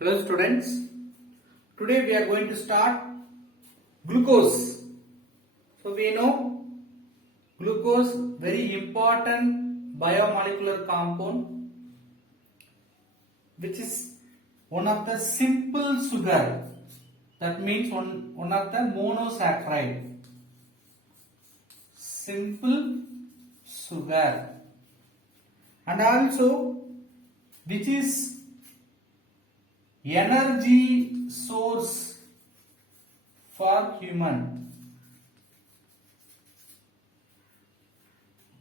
Hello students, today we are going to start glucose. So we know glucose very important biomolecular compound which is one of the simple sugar, that means one of the monosaccharide, simple sugar, and also which is energy source for human.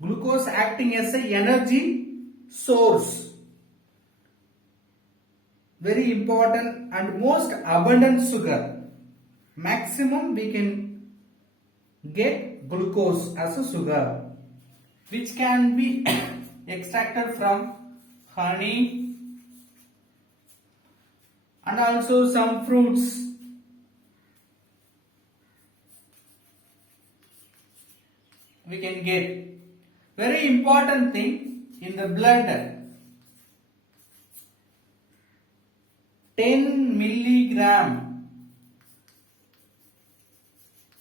Glucose acting as a energy source, very important and most abundant sugar. Maximum we can get glucose as a sugar, which can be extracted from honey and also some fruits. We can get. Very important thing, in the blood, 10 milligram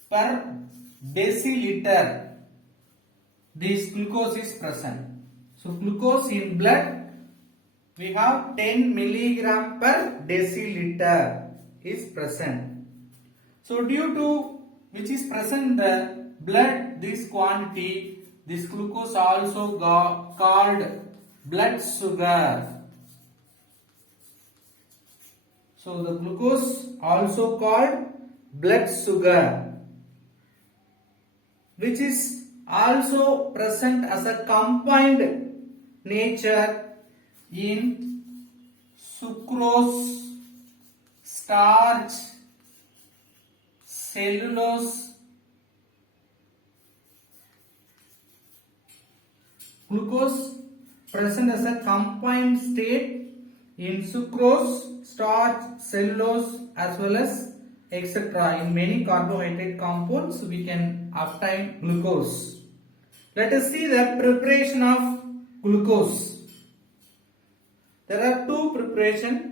per deciliter this glucose is present. So glucose in blood we have 10 milligram per deciliter is present. So due to which is present in the blood, this quantity, this glucose also called blood sugar. So the glucose also called blood sugar, which is also present as a combined nature in sucrose, starch, cellulose, glucose present as a combined state in sucrose, starch, cellulose as well as etc. In many carbohydrate compounds we can obtain glucose. Let us see the preparation of glucose. There are two preparations.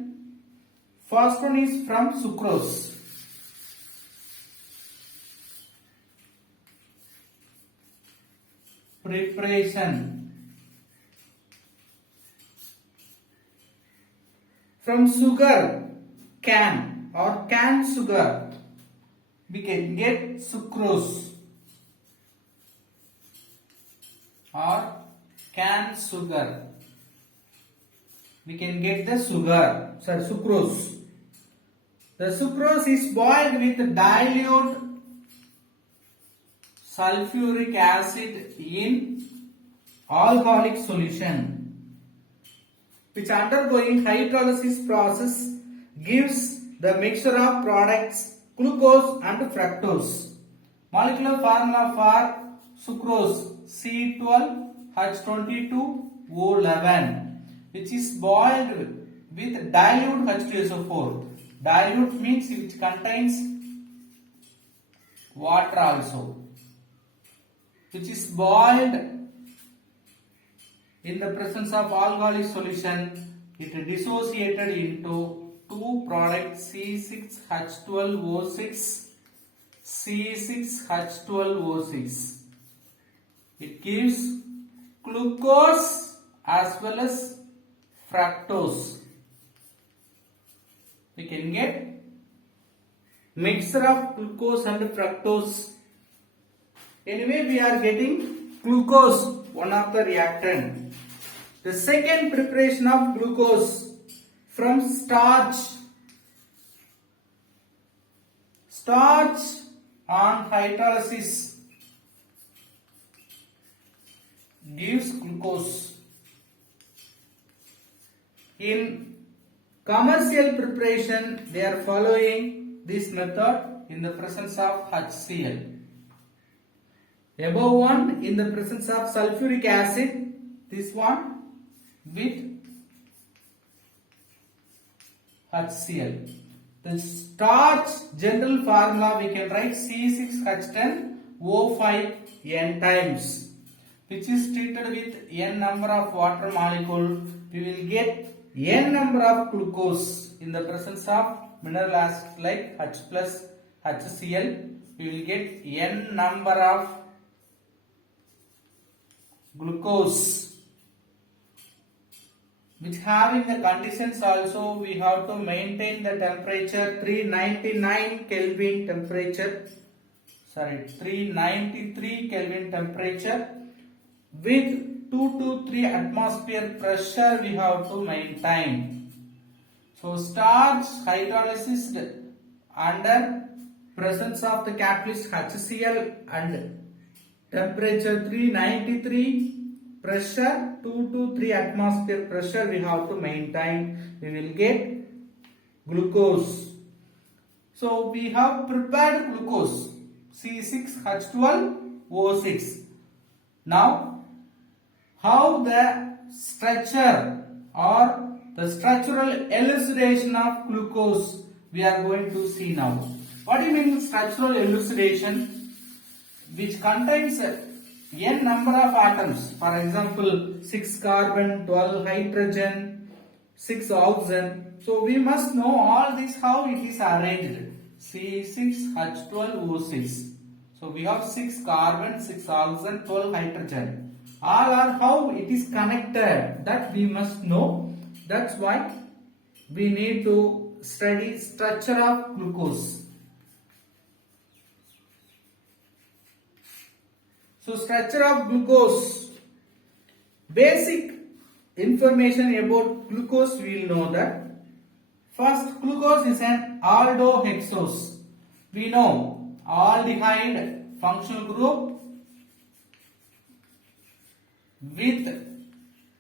First one is from sucrose. Preparation from sugar cane or canned sugar, we can get sucrose or canned sugar. We can get the sucrose. The sucrose is boiled with dilute sulfuric acid in alcoholic solution, which undergoing hydrolysis process gives the mixture of products glucose and fructose. Molecular formula for sucrose C12H22O11, which is boiled with dilute H2SO4. Dilute means it contains water also, which is boiled in the presence of alcoholic solution. It dissociated into two products C6H12O6, C6H12O6. It gives glucose as well as fructose. We can get mixture of glucose and fructose. Anyway, we are getting glucose, one of the reactant. The second preparation of glucose from starch. Starch on hydrolysis gives glucose. In commercial preparation, they are following this method in the presence of HCl. Above one in the presence of sulfuric acid, this one with HCl. The starch general formula we can write C6H10O5 n times, which is treated with n number of water molecule. We will get n number of glucose in the presence of mineral acid like H plus HCl, we will get n number of glucose, which having the conditions also we have to maintain the temperature 399 Kelvin temperature, 393 Kelvin temperature with 2 to 3 atmosphere pressure we have to maintain. So starch hydrolysis under presence of the catalyst HCl and temperature 393, pressure 2 to 3 atmosphere pressure we have to maintain, we will get glucose. So we have prepared glucose C6H12O6. Now how the structure or the structural elucidation of glucose we are going to see now. What do you mean structural elucidation? Which contains n number of atoms, for example 6 carbon, 12 hydrogen, 6 oxygen. So we must know all this how it is arranged. C6H12O6. So we have 6 carbon, 6 oxygen, 12 hydrogen. All are how it is connected, that we must know. That's why we need to study structure of glucose. So structure of glucose, basic information about glucose we will know that. First, glucose is an aldohexose. We know aldehyde functional group with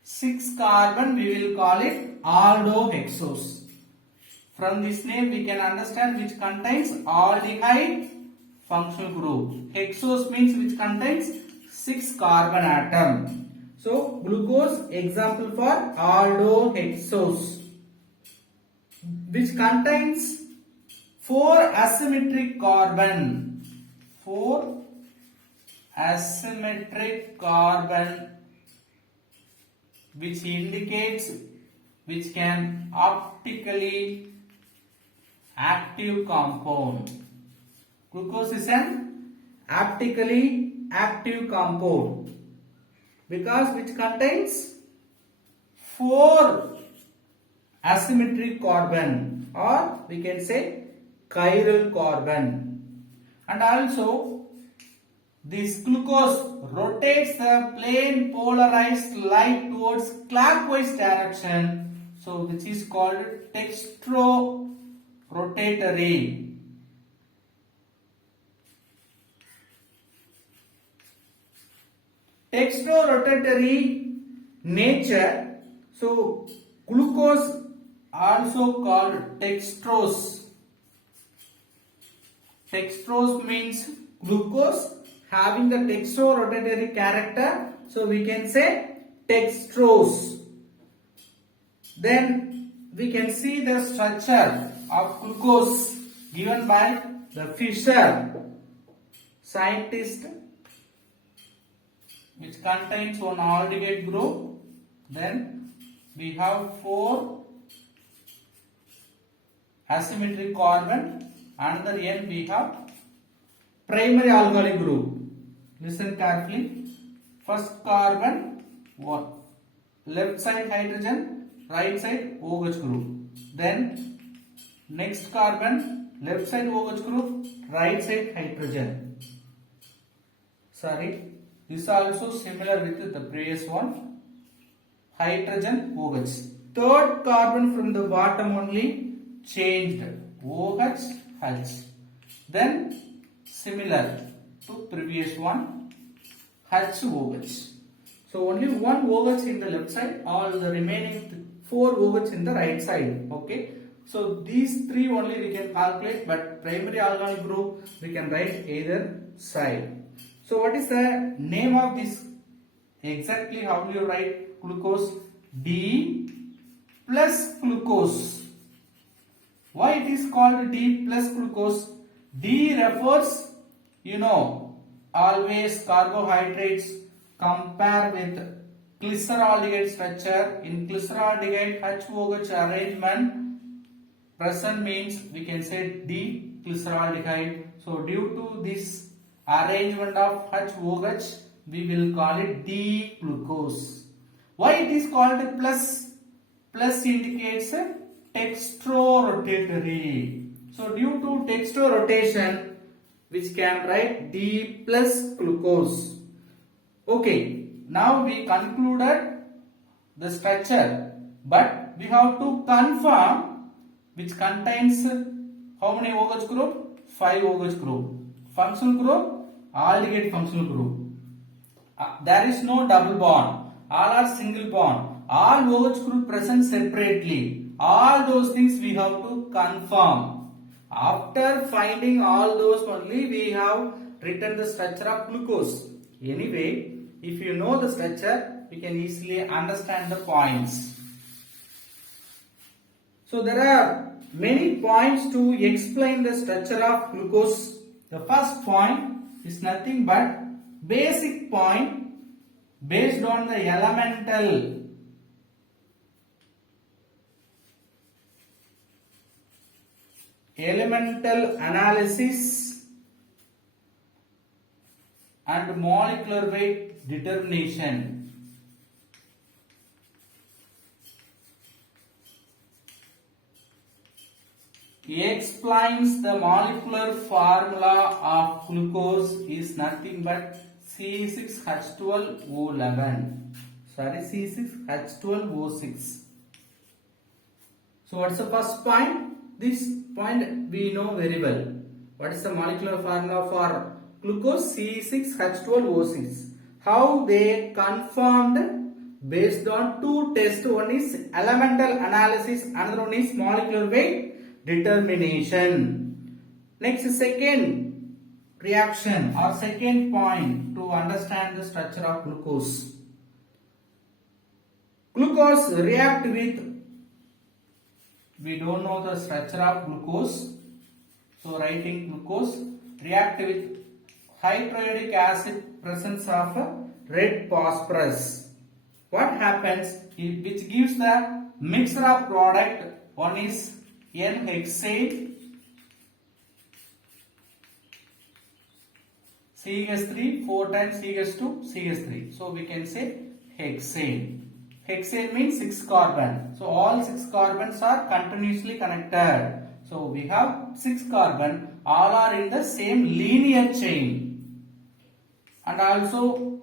6 carbon, we will call it aldohexose. From this name we can understand which contains aldehyde functional group. Hexose means which contains 6 carbon atom. So glucose example for aldohexose, which contains 4 asymmetric carbon. 4 asymmetric carbon, which indicates which can optically active compound. Glucose is an optically active compound because which contains 4 asymmetric carbon, or we can say chiral carbon. And also this glucose rotates the plane polarized light towards clockwise direction, so which is called dextrorotatory. Dextrorotatory nature. So glucose also called dextrose. Dextrose means glucose having the dextrorotatory character, so we can say dextrose. Then we can see the structure of glucose given by the Fischer scientist, which contains one aldehyde group. Then we have 4 asymmetric carbon. Another end we have primary alkyl group. Listen carefully. First carbon, left side hydrogen, right side OH group. Then next carbon, left side OH group, right side hydrogen. Sorry, this is also similar with the previous one. Hydrogen OH. Third carbon from the bottom only changed, OH H. Then similar to previous one, HOH. So only one OH in the left side, all the remaining 4 OH in the right side. Okay. So these 3 only we can calculate, but primary alkyl group we can write either side. So what is the name of this? Exactly how do you write glucose? D plus glucose. Why it is called D plus glucose? D refers, always carbohydrates compare with glyceraldehyde structure. In glyceraldehyde HOH arrangement present means we can say D-glyceraldehyde. So due to this arrangement of HOH, we will call it D-glucose. Why it is called plus? Plus indicates dextrorotatory. So due to dextrorotation, which can write D plus glucose. Okay, now we concluded the structure, but we have to confirm which contains how many OH group? 5 OH group. Functional group? Aldehyde functional group. There is no double bond. All are single bond. All OH group present separately. All those things we have to confirm. After finding all those only we have written the structure of glucose. Anyway, if you know the structure, we can easily understand the points. So there are many points to explain the structure of glucose. The first point is nothing but basic point based on the elemental analysis and molecular weight determination. Explains the molecular formula of glucose is nothing but C6H12O11. Sorry, C6H12O6. So what's the first point? This point we know very well. What is the molecular formula for glucose? C6H12O6. How they confirmed based on two tests. One is elemental analysis, another one is molecular weight determination. Next, second reaction or second point to understand the structure of glucose. Glucose react with, we don't know the structure of glucose, so writing glucose react with hydrochloric acid presence of red phosphorus. What happens? Which gives the mixture of product. One is N-hexane, CH3, 4 times CH2, CH3. So we can say hexane. Hexane means 6 carbon. So all 6 carbons are continuously connected. So we have 6 carbon, all are in the same linear chain. And also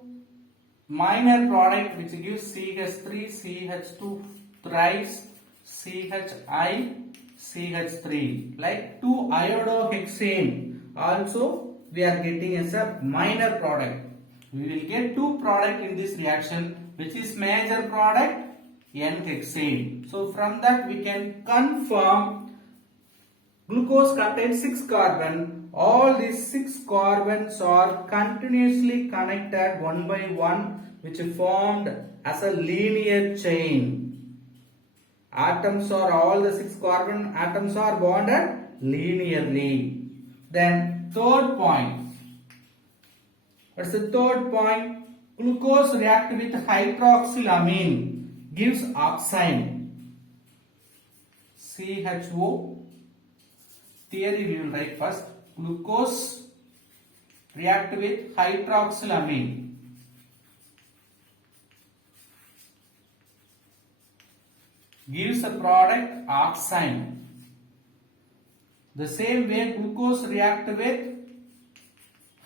minor product which gives CH3, CH2 thrice, CHI, CH3, like 2 iodohexane also we are getting as a minor product. We will get 2 product in this reaction, which is major product N-hexane. So from that we can confirm glucose contains 6 carbon. All these 6 carbons are continuously connected one by one, which formed as a linear chain. Atoms are, all the 6 carbon atoms are bonded linearly. Then third point. What's the third point? Glucose react with hydroxylamine, gives oxime. CHO. Theory we will write first. Glucose react with hydroxylamine. Gives a product oxime. The same way glucose react with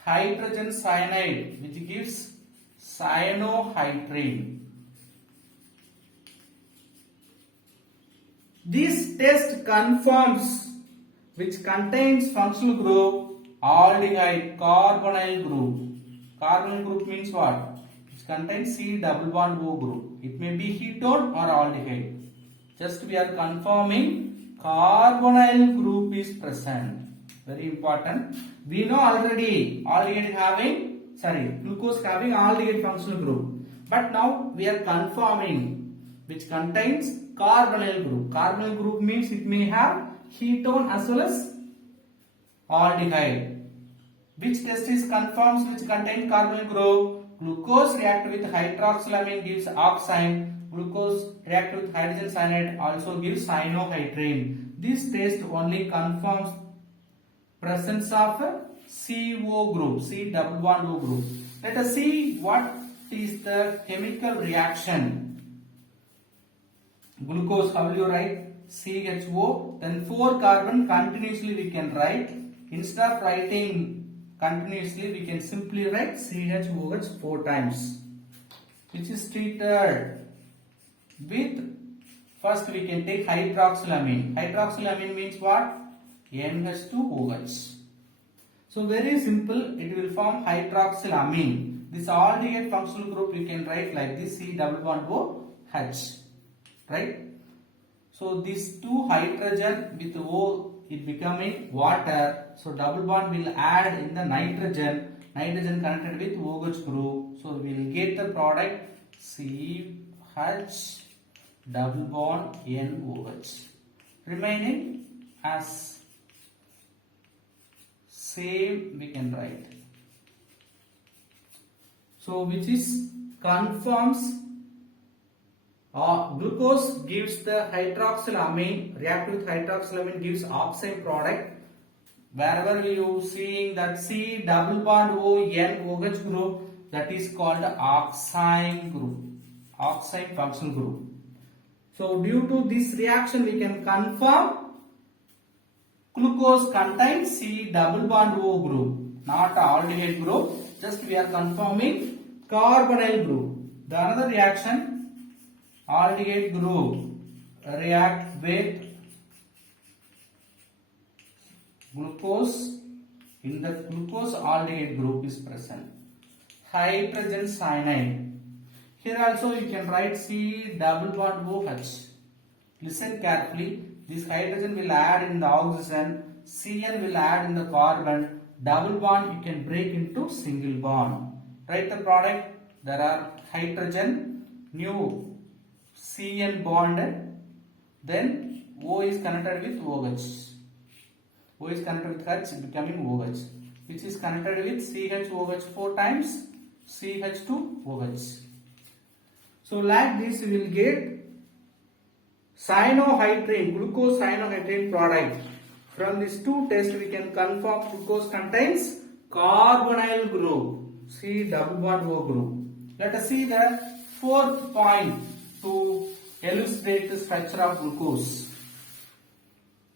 hydrogen cyanide, which gives cyanohydrine. This test confirms which contains functional group aldehyde carbonyl group. Carbonyl group means what? It contains C double bond O group. It may be ketone or aldehyde. Just we are confirming carbonyl group is present. Very important. We know already aldehyde having, glucose having aldehyde functional group. But now we are confirming which contains carbonyl group. Carbonyl group means it may have ketone as well as aldehyde. Which test is confirms which contains carbonyl group? glucose react with hydroxylamine gives oxime. Glucose react with hydrogen cyanide also gives cyanohydrin. This test only confirms presence of CO group, C double bond O group. Let us see what is the chemical reaction. Glucose, how will you write? CHO, then 4 carbon continuously we can write. Instead of writing continuously, we can simply write CHOH 4 times, which is treated with, first we can take hydroxylamine. Hydroxylamine means what? NH2OH. So very simple, it will form hydroxylamine. This aldehyde functional group you can write like this, C double bond OH, right? So these two hydrogen with O, it becoming water. So double bond will add in the nitrogen. Nitrogen connected with OH group. So we will get the product CH double bond NOH. Remaining as same we can write. So which is confirms glucose gives the hydroxylamine, react with hydroxylamine gives oxime product. Wherever you seeing that C double bond O N OH group, that is called oxime group, oxime functional group. So due to this reaction we can confirm glucose contains C double bond O group, not aldehyde group. Just we are confirming carbonyl group. The another reaction, aldehyde group react with glucose. In the glucose aldehyde group is present hydrogen cyanide. Here also you can write C double bond OH. Listen carefully. This hydrogen will add in the oxygen, Cn will add in the carbon. Double bond you can break into single bond. Write the product. There are hydrogen, new Cn bonded, then O is connected with OH. O is connected with H becoming OH, which is connected with CHOH 4 times, CH2OH. So like this we will get cyanohydrin, glucose cyanohydrin product. From these two tests we can confirm glucose contains carbonyl group, C double bond O group. Let us see the fourth point to elucidate the structure of glucose.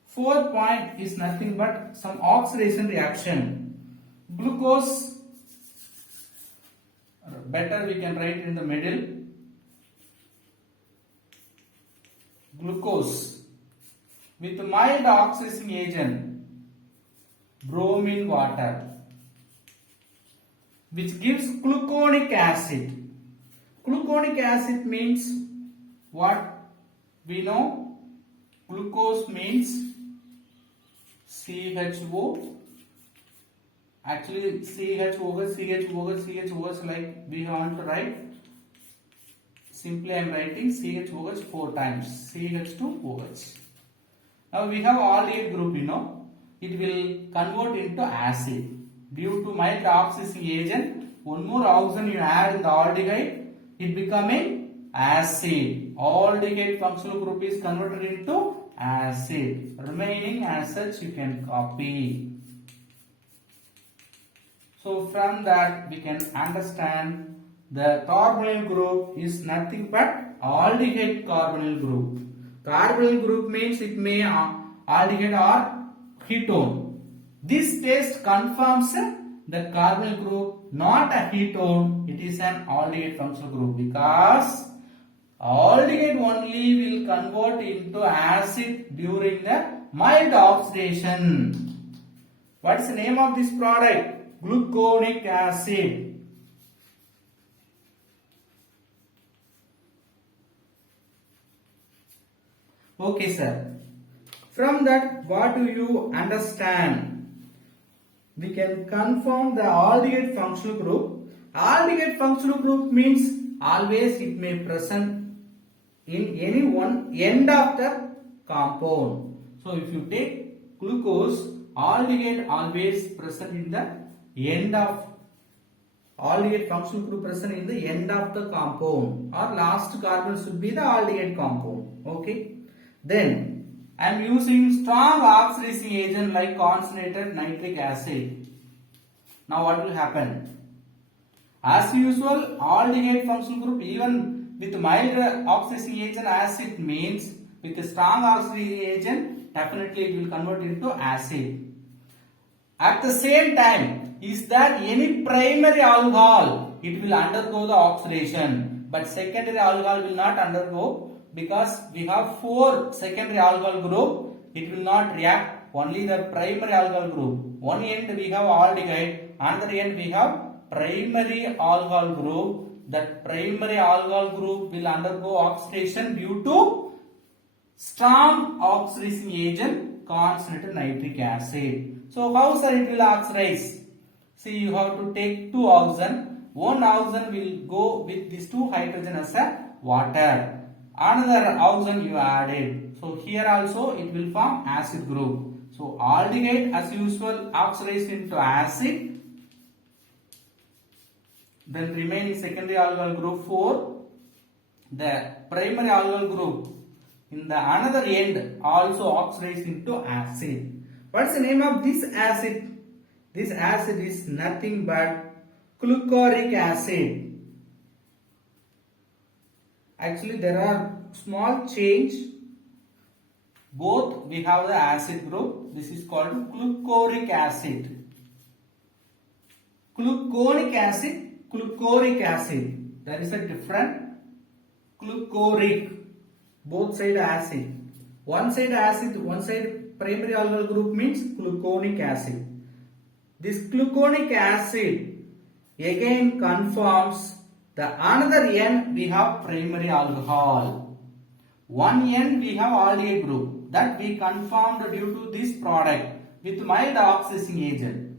Fourth point is nothing but some oxidation reaction. Glucose, better we can write in the middle. Glucose with mild oxidizing agent, bromine water, which gives gluconic acid. Gluconic acid means what? We know glucose means CHO. Actually CHOH like we want to write. Simply I am writing CHOH 4 times, CH2OH. Now we have aldehyde group, it will convert into acid. Due to mild oxidizing agent, one more oxygen you add in the aldehyde, it becoming acid. Aldehyde functional group is converted into acid. Remaining as such you can copy. So from that we can understand the carbonyl group is nothing but aldehyde carbonyl group. Carbonyl group means it may aldehyde or ketone. This test confirms the carbonyl group not a ketone, it is an aldehyde functional group, because aldehyde only will convert into acid during the mild oxidation. What is the name of this product? Gluconic acid. Okay, sir. From that, what do you understand? We can confirm the aldehyde functional group. Aldehyde functional group means always it may present in any one end of the compound. So if you take glucose, aldehyde always present in the end of aldehyde functional group present in the end of the compound or last carbon should be the aldehyde compound. Okay. Then I am using strong oxidizing agent like concentrated nitric acid. Now what will happen? As usual, aldehyde functional group even with mild oxidizing agent as it means, with a strong oxidizing agent definitely it will convert into acid. At the same time, is there any primary alcohol? It will undergo the oxidation, but secondary alcohol will not undergo because we have 4 secondary alcohol group. It will not react, only the primary alcohol group. One end we have aldehyde, another end we have primary alcohol group. That primary alcohol group will undergo oxidation due to strong oxidizing agent concentrated nitric acid. So how sir it will oxidize? See, you have to take 2 oxygen. One oxygen will go with these 2 hydrogen as a water. Another oxygen you added. So here also it will form acid group. So aldehyde as usual oxidized into acid. Then remaining secondary alcohol group 4. The primary alcohol group in the another end also oxidized into acid. What's the name of this acid? This acid is nothing but glucoric acid. Actually there are small change. Both we have the acid group. This is called glucoric acid. Gluconic acid, glucoric acid. There is a different. Glucoric. Both side acid. One side acid, one side primary alcohol group means gluconic acid. This gluconic acid again conforms the another end we have primary alcohol. One end we have aldehyde group that we conformed due to this product with mild oxidizing agent.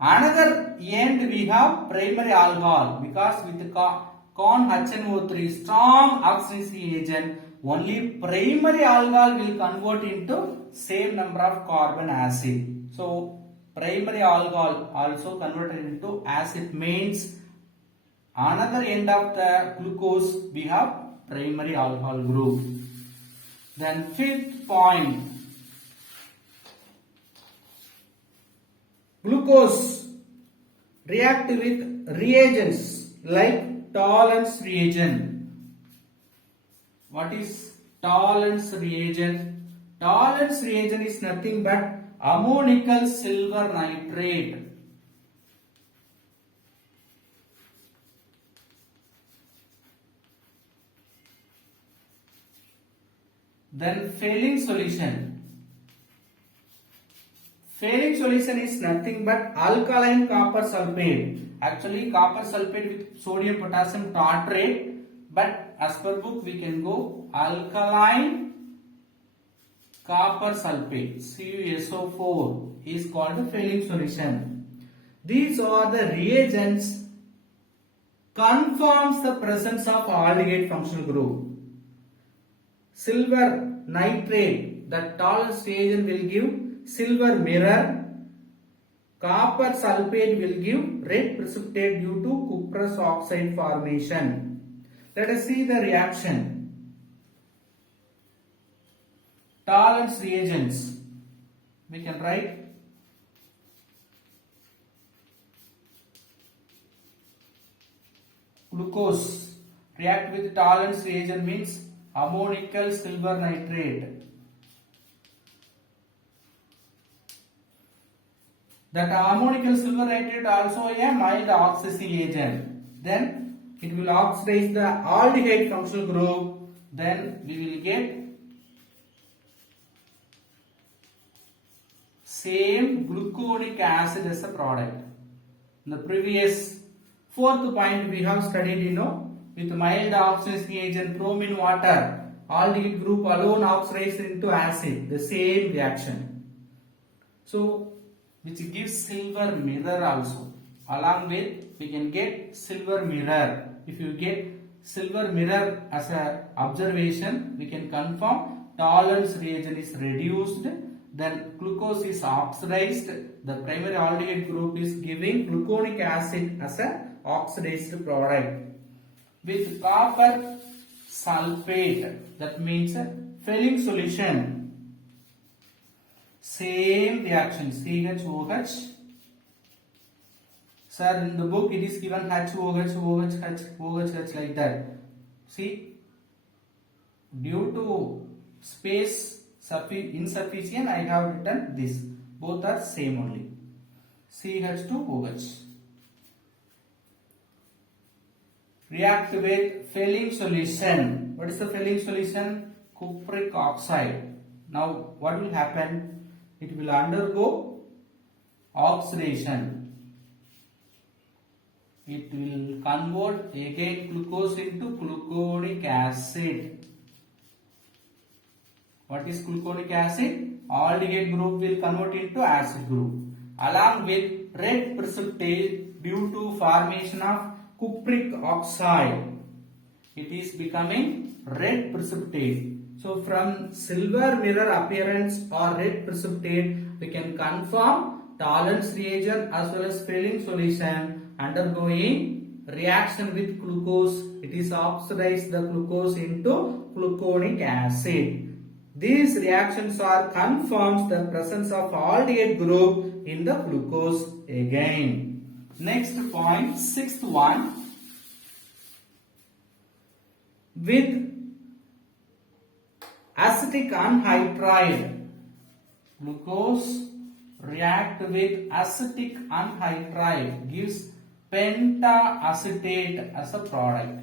Another end we have primary alcohol because with the con HNO3 strong oxidizing agent, only primary alcohol will convert into same number of carbon acid. So primary alcohol also converted into acid means another end of the glucose we have primary alcohol group. Then fifth point, glucose react with reagents like Tollens reagent. What is Tollens reagent? Tollens reagent is nothing but ammonical silver nitrate. Then failing solution. Failing solution is nothing but alkaline copper sulfate. Actually copper sulfate with sodium potassium tartrate, but as per book we can go alkaline copper sulfate, CuSO4 is called the failing solution. These are the reagents confirms the presence of aldehyde functional group. Silver nitrate, the Tollens reagent will give silver mirror. Copper sulfate will give red precipitate due to cuprous oxide formation. Let us see the reaction. Tollens reagents. We can write glucose react with Tollens reagent means ammonical silver nitrate. That ammonical silver nitrate also a mild oxidizing agent. Then it will oxidize the aldehyde functional group. Then we will get same gluconic acid as a product. In the previous fourth point we have studied, with mild oxidizing agent bromine water, aldehyde group alone oxidized into acid, the same reaction. So which gives silver mirror also. Along with we can get silver mirror. If you get silver mirror as a observation, we can confirm Tollens reagent is reduced. Then glucose is oxidized. The primary aldehyde group is giving gluconic acid as a oxidized product. With copper sulfate, that means Fehling solution. Same reaction, CHOH. Sir, in the book it is given HOH, OH like that. See, due to space insufficient, I have written this. Both are same only. CH2OH. React with Fehling solution. What is the Fehling solution? Cupric oxide. Now, what will happen? It will undergo oxidation. It will convert again glucose into gluconic acid. What is gluconic acid? Aldehyde group will convert into acid group. Along with red precipitate due to formation of cupric oxide. It is becoming red precipitate. So from silver mirror appearance or red precipitate, we can confirm Tollens reagent as well as Fehling solution undergoing reaction with glucose. It is oxidized the glucose into gluconic acid. These reactions are confirms the presence of aldehyde group in the glucose again. Next point, sixth one. With acetic anhydride, glucose react with acetic anhydride gives pentaacetate as a product.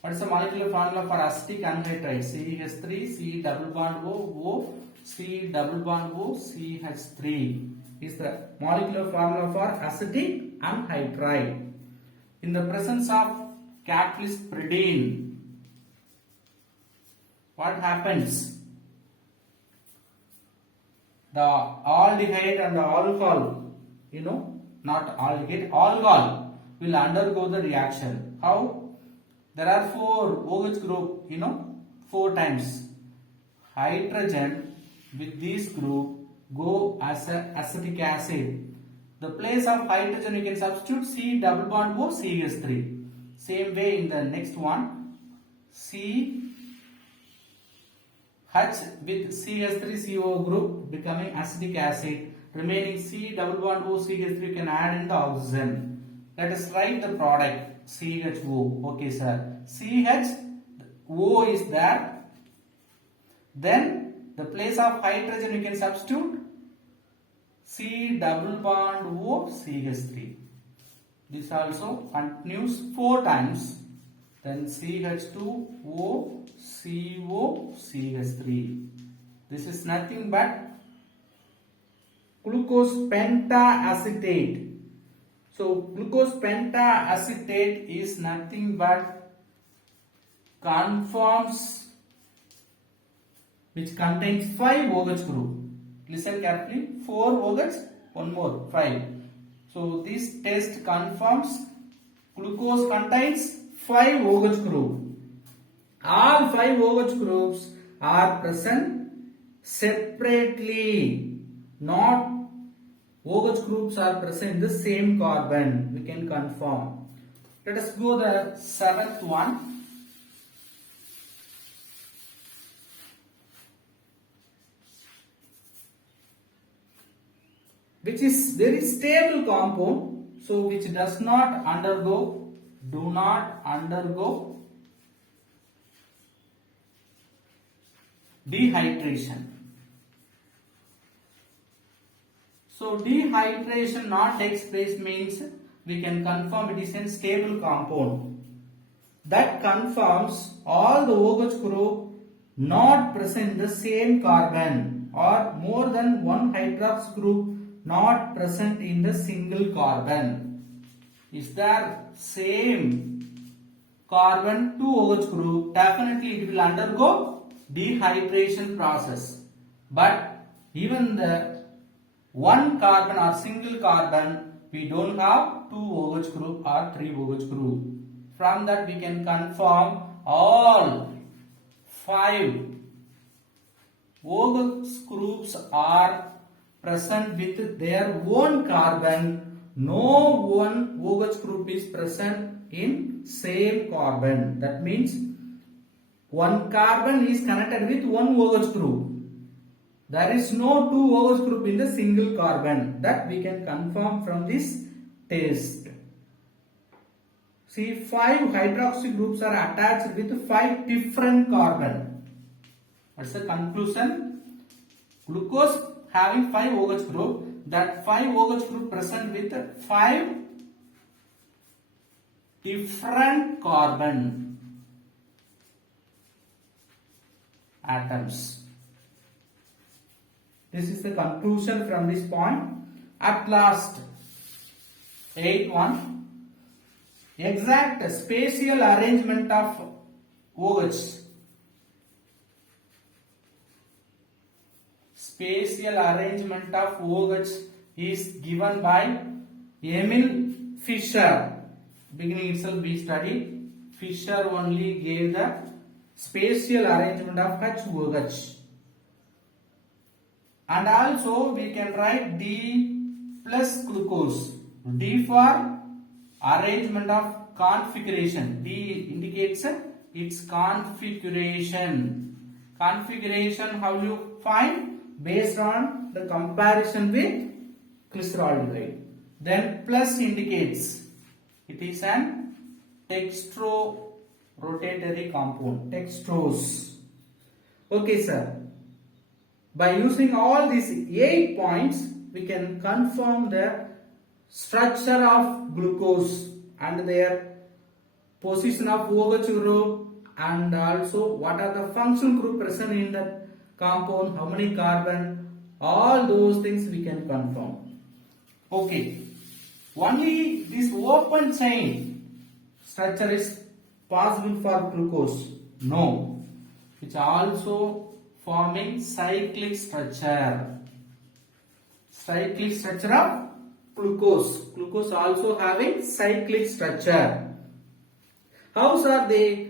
What is the molecular formula for acetic anhydride? CH3, C double bond O, C double bond O, CH3 is the molecular formula for acetic anhydride. In the presence of catalyst pyridine, what happens? The aldehyde and the alcohol, not aldehyde, alcohol will undergo the reaction. How? There are 4 OH group, 4 times. Hydrogen with this group go as a acetic acid. The place of hydrogen you can substitute C double bond O, CH3. Same way in the next one, CH with CH3CO group becoming acetic acid. Remaining C double bond O, CH3 can add in the oxygen. Let us write the product. CHO. Okay, sir. CHO is there. Then the place of hydrogen you can substitute C double bond O, CH3. This also continues 4 times. Then CH2O, CO, CH3. This is nothing but glucose pentaacetate. So glucose pentaacetate is nothing but conforms which contains 5 OH group. Listen carefully. 4 OH, one more 5. So this test confirms glucose contains 5 OH group. All 5 OH groups are present separately, not OH groups are present in the same carbon. We can confirm. Let us go the 7th one. Which is very stable compound, so which do not undergo dehydration. So dehydration not takes place means we can confirm it is a stable compound. That confirms all the OH group not present in the same carbon or more than one hydrox group not present in the single carbon. Is there same carbon 2 OH group, definitely it will undergo dehydration process. But even the one carbon or single carbon, we don't have 2 OH group or 3 OH group. From that we can confirm all 5 OH groups are present with their own carbon no one OH group is present in same carbon. That means one carbon is connected with one OH group. There is no two OH group in the single carbon. That we can confirm from this test. See, 5 hydroxy groups are attached with 5 different carbon. That's the conclusion. Glucose having 5 OH group. That 5 OH group present with 5 different carbon atoms. This is the conclusion from this point. At last, 8th one. Exact spatial arrangement of OH. Spatial arrangement of OH is given by Emil Fischer. Beginning itself we studied. Fischer only gave the spatial arrangement of HOH. And also we can write D plus glucose. D for arrangement of configuration. D indicates its configuration. Configuration, how you find? Based on the comparison with glyceraldehyde. Then plus indicates it is an dextrorotatory compound. Dextrose. Okay, sir. By using all these 8 points, we can confirm the structure of glucose and their position of OH group, and also what are the functional group present in the compound, how many carbon, all those things we can confirm. Okay, only this open chain structure is possible for glucose. No, it's also forming cyclic structure. Cyclic structure of glucose. Glucose also having cyclic structure. How are they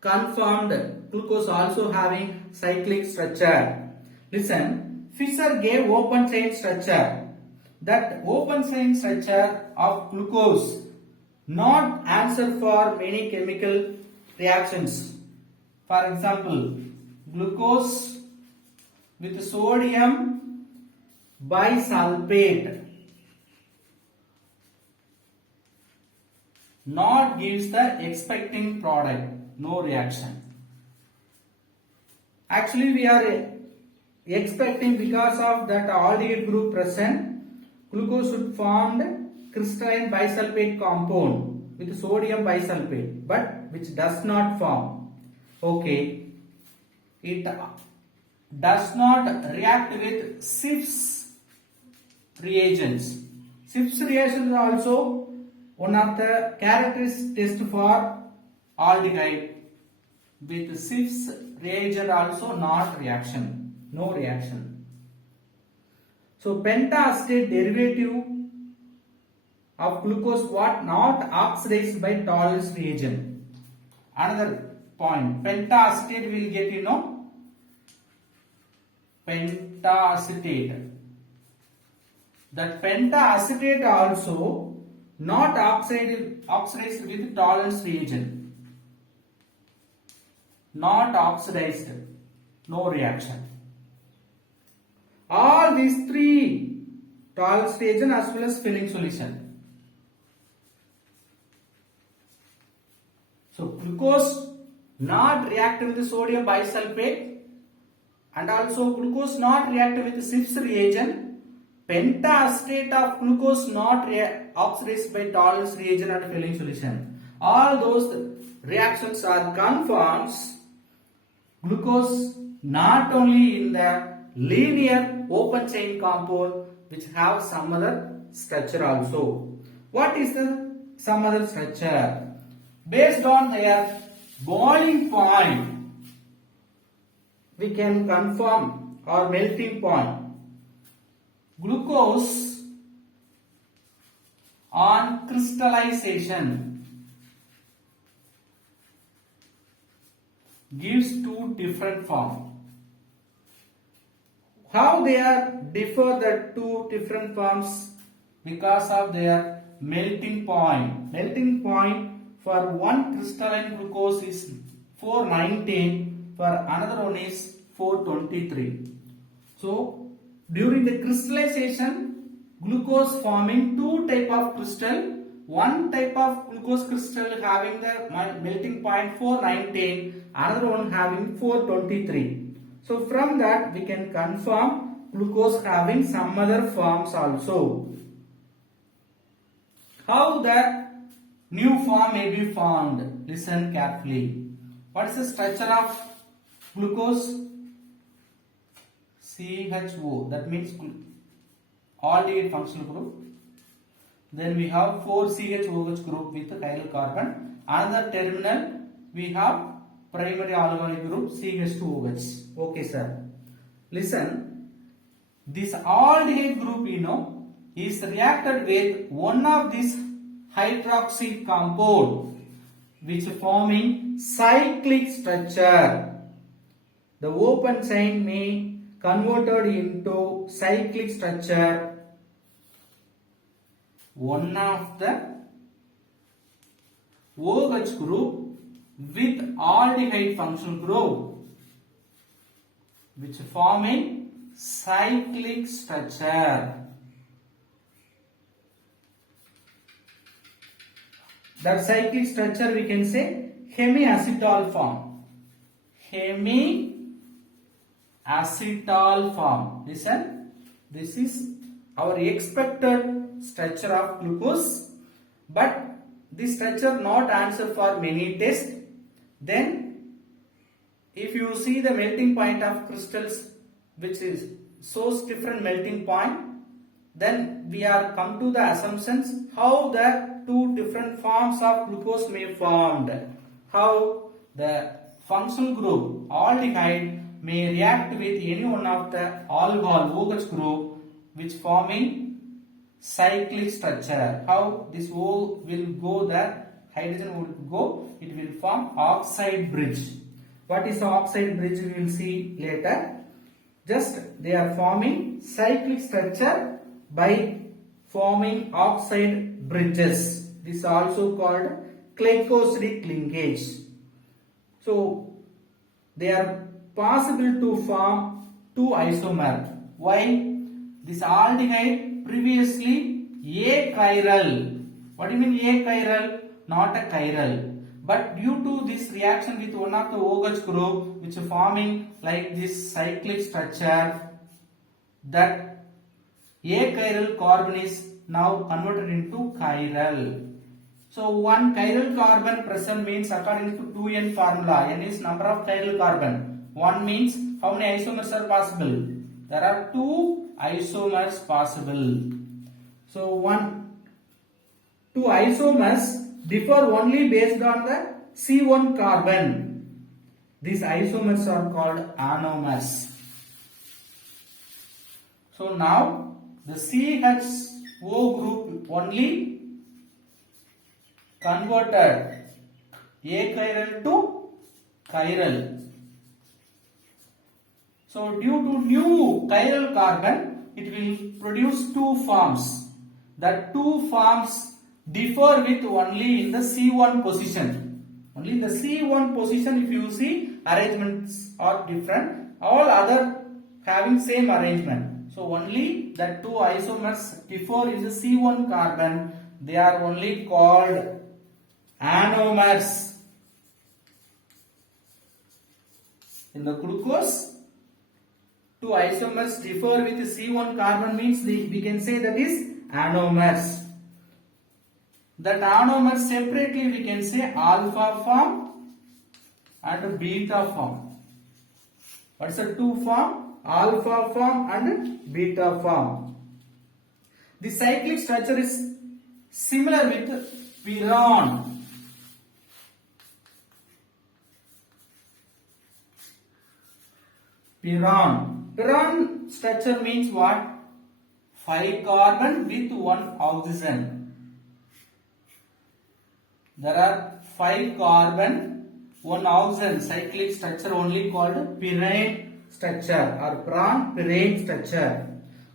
confirmed? Glucose also having cyclic structure. Listen, Fischer gave open chain structure. That open chain structure of glucose not answer for many chemical reactions. For example, glucose with sodium bisulfate not gives the expecting product, no reaction. Actually, we are expecting because of that aldehyde group present, glucose should form crystalline bisulfate compound with sodium bisulfate, but which does not form. Okay, it does not react with Schiff's reagents. Schiff's reagents are also one of the characteristic test for aldehyde. With Schiff's reagent also not reaction, no reaction. So pentaacetate derivative of glucose what not oxidized by Tollens reagent. Another point, pentaacetate will get pentaacetate. That pentaacetate also not oxidized with Tollens reagent. Not oxidized, no reaction. All these 3 Tollens reagent as well as filling solution. So glucose not react with the sodium bisulfate, and also glucose not react with Schiff's reagent. Pentaacetate of glucose not oxidized by Tollens reagent and filling solution. All those reactions are confirms glucose not only in the linear open chain compound which have some other structure also. What is the some other structure? Based on their boiling point, we can confirm or melting point. Glucose on crystallization gives 2 different forms. How they are differ the 2 different forms? because of their melting point. Melting point for one crystalline glucose is 419, for another one is 423. So during the crystallization, glucose forming two type of crystal. One type of glucose crystal having the melting point 419, another one having 423. So from that we can confirm glucose having some other forms also. How the new form may be formed? Listen carefully. What is the structure of glucose? CHO, that means aldehyde functional group. Then we have 4 CHOH group with chiral carbon. Another terminal we have primary alcoholic group CH2OH. Okay, sir. Listen, this aldehyde group is reacted with one of these hydroxy compound which forming cyclic structure. The open chain may converted into cyclic structure. One of the OH group with aldehyde functional group which forming cyclic structure. That cyclic structure we can say hemiacetal form. Hemiacetal form. Listen, this is our expected structure of glucose, but this structure not answer for many tests. Then if you see the melting point of crystals which is shows different melting point, then we are come to the assumptions how the two different forms of glucose may formed. How the functional group aldehyde may react with any one of the alcohol OH group which forming cyclic structure. How this O will go there, hydrogen will go, it will form oxide bridge. What is oxide bridge we will see later. Just they are forming cyclic structure by forming oxide bridges. This is also called glycosidic linkage. So they are possible to form two isomer. Why? This aldehyde previously achiral. What do you mean achiral? Not a chiral. But due to this reaction with one of the OH group which is forming like this cyclic structure, that achiral carbon is now converted into chiral. So one chiral carbon present means according to 2n formula, n is number of chiral carbon. 1 means how many isomers are possible? There are 2 isomers possible. So two isomers differ only based on the C1 carbon. These isomers are called anomers. So now the CHO group only converted achiral to chiral. So due to new chiral carbon, it will produce two forms. The two forms differ with only in the C1 position. Only in the C1 position, if you see, arrangements are different. All other having same arrangement. So only the two isomers differ in the C1 carbon. They are only called anomers. In the glucose, two isomers differ with C1 carbon means we can say that is anomers. That anomers separately we can say alpha form and beta form. What is the two form? Alpha form and beta form. The cyclic structure is similar with pyrrone. Pyrrone structure means what? 5 carbon with 1 oxygen. There are 5 carbon, 1 oxygen. Cyclic structure only called pyrrane structure or pyrrone structure.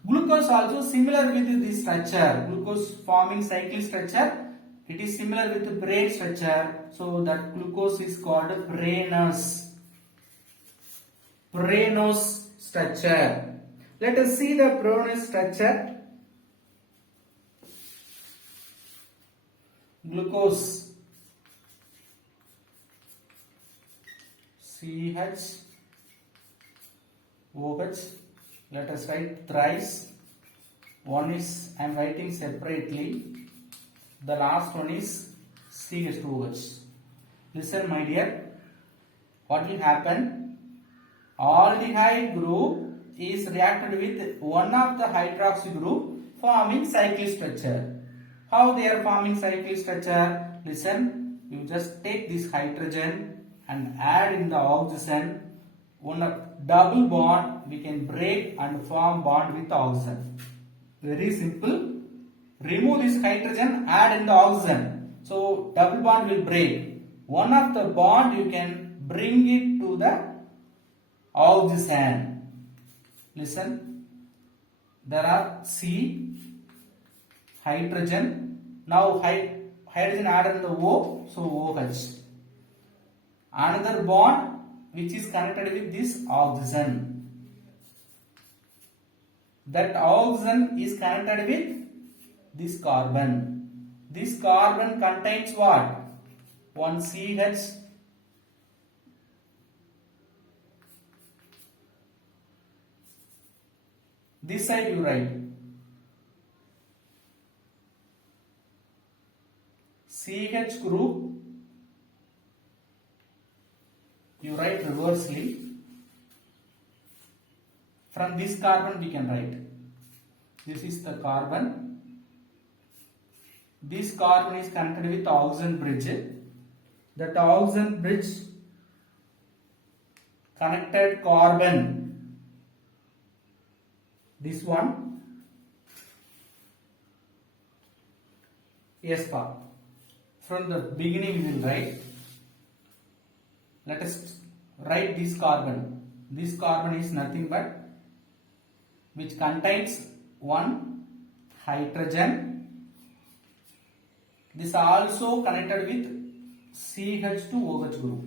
Glucose also similar with this structure. Glucose forming cyclic structure. It is similar with the brain structure. So that glucose is called brainose. Brainose structure. Let us see the brainose structure. Glucose CH OH. Let us write thrice. One is I am writing separately. The last one is CH2OH. Listen, my dear. What will happen? Aldehyde group is reacted with one of the hydroxy group forming cyclic structure. How they are forming cyclic structure? Listen, you just take this hydrogen and add in the oxygen. One double bond we can break and form bond with oxygen. Very simple. Remove this hydrogen, add in the oxygen. So double bond will break. One of the bond you can bring it to the oxygen. Listen, there are C, hydrogen. Now hydrogen added in the O, so OH. Another bond which is connected with this oxygen. That oxygen is connected with this carbon. This carbon contains what? One CH. This side you write CH group, you write reversely. From this carbon we can write. This is the carbon. This carbon is connected with oxygen bridge. That oxygen bridge connected carbon. This one. Yes, pa. From the beginning we will write. Let us write this carbon. This carbon is nothing but which contains one hydrogen. This also connected with CH2OH group.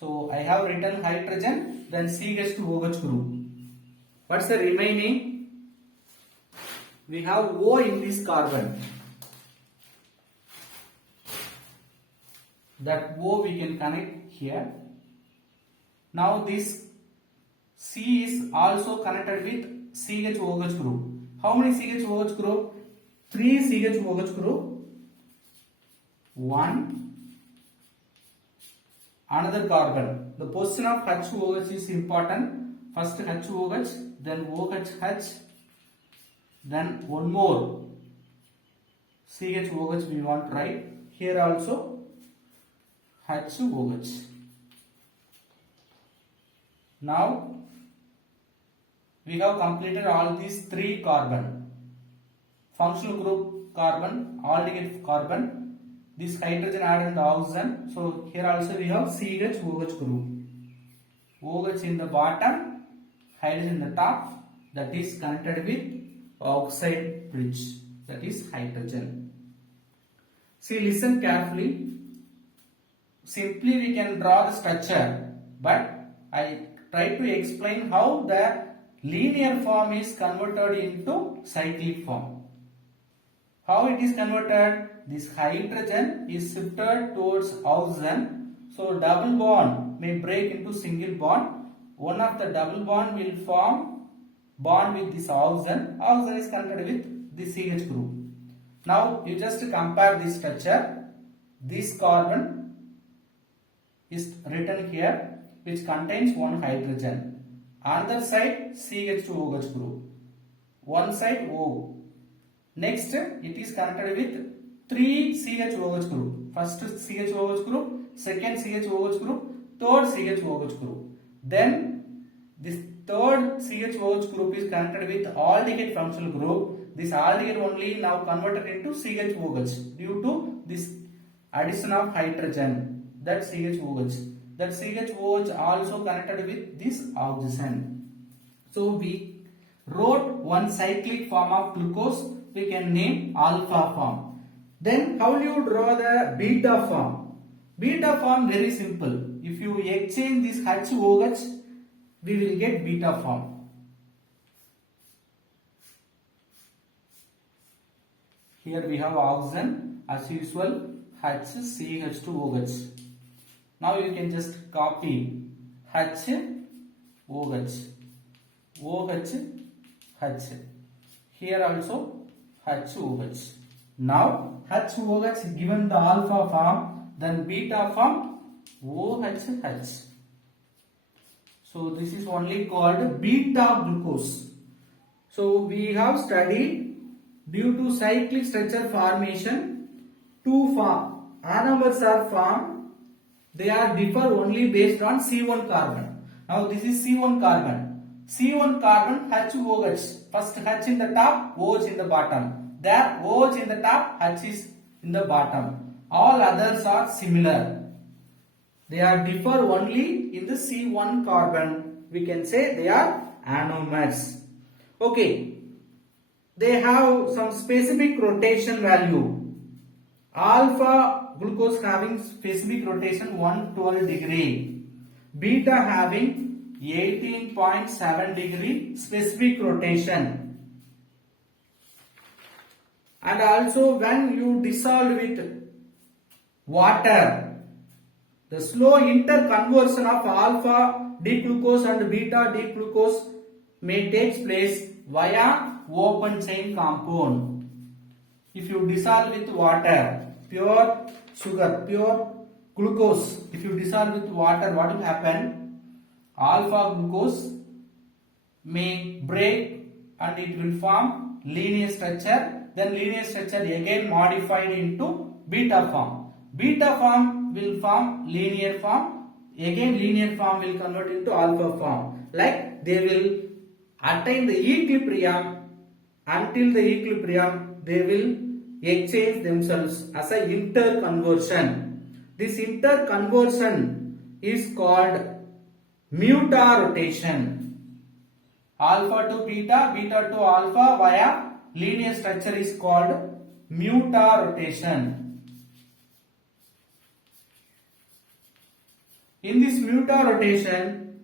So I have written hydrogen, then CH2OH group. What's the remaining? We have O in this carbon. That O we can connect here. Now this C is also connected with CHOH group. How many CHOH group? 3 CHOH group. 1. Another carbon. The position of HOH is important. First HOH, then OHH, then one more CHOH we want to write. Here also HOH. Now we have completed all these 3 carbon. Functional group carbon, aldehyde carbon. This hydrogen added in the oxygen. So here also we have CHOH group. OH in the bottom, hydrogen in the top. That is connected with oxide bridge. That is hydrogen. See, listen carefully. Simply we can draw the structure, but I try to explain how the linear form is converted into cyclic form. How it is converted? This hydrogen is shifted towards oxygen. So double bond may break into single bond. One of the double bond will form bond with this oxygen. Oxygen is connected with the CH group. Now you just compare this structure. This carbon is written here, which contains one hydrogen. Another side CH2OH group. One side O. Next it is connected with 3 CHOH group. First CHOH group, second CHOH group, third CHOH group. Then this third CHOH group is connected with aldehyde functional group. This aldehyde only now converted into CHOH due to this addition of hydrogen. That CHOH. That CHOH also connected with this oxygen. So we wrote one cyclic form of glucose, we can name alpha form. Then how do you draw the beta form? Beta form very simple. If you exchange this HOH, we will get beta form. Here we have oxygen as usual HCH2OH. Now you can just copy HOH, OH, H. Here also HOH. Now HOH given the alpha form, then beta form OHH. So this is only called beta glucose. So we have studied due to cyclic structure formation, two anomers are formed. They are differ only based on C1 carbon. Now this is C1 carbon. C1 carbon HOH. First H in the top, OH in the bottom. There OH in the top, H is in the bottom. All others are similar. They are differ only in the C1 carbon. We can say they are anomers. Okay. They have some specific rotation value. Alpha glucose having specific rotation 112 degree. Beta having 18.7 degree specific rotation. And also when you dissolve with water, the slow interconversion of alpha D-glucose and beta D-glucose may take place via open chain compound. If you dissolve with water, pure sugar, pure glucose, if you dissolve with water, what will happen? Alpha glucose may break and it will form linear structure. Then linear structure again modified into beta form. Beta form will form linear form. Again linear form will convert into alpha form. Like they will attain the equilibrium. Until the equilibrium, they will exchange themselves as a interconversion. This interconversion is called mutarotation. Alpha to beta, beta to alpha via linear structure is called mutarotation. In this mutarotation,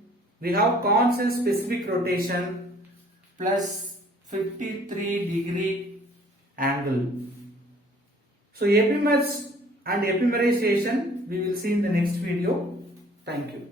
we have constant specific rotation plus 53 degree angle. So epimers and epimerization we will see in the next video. Thank you.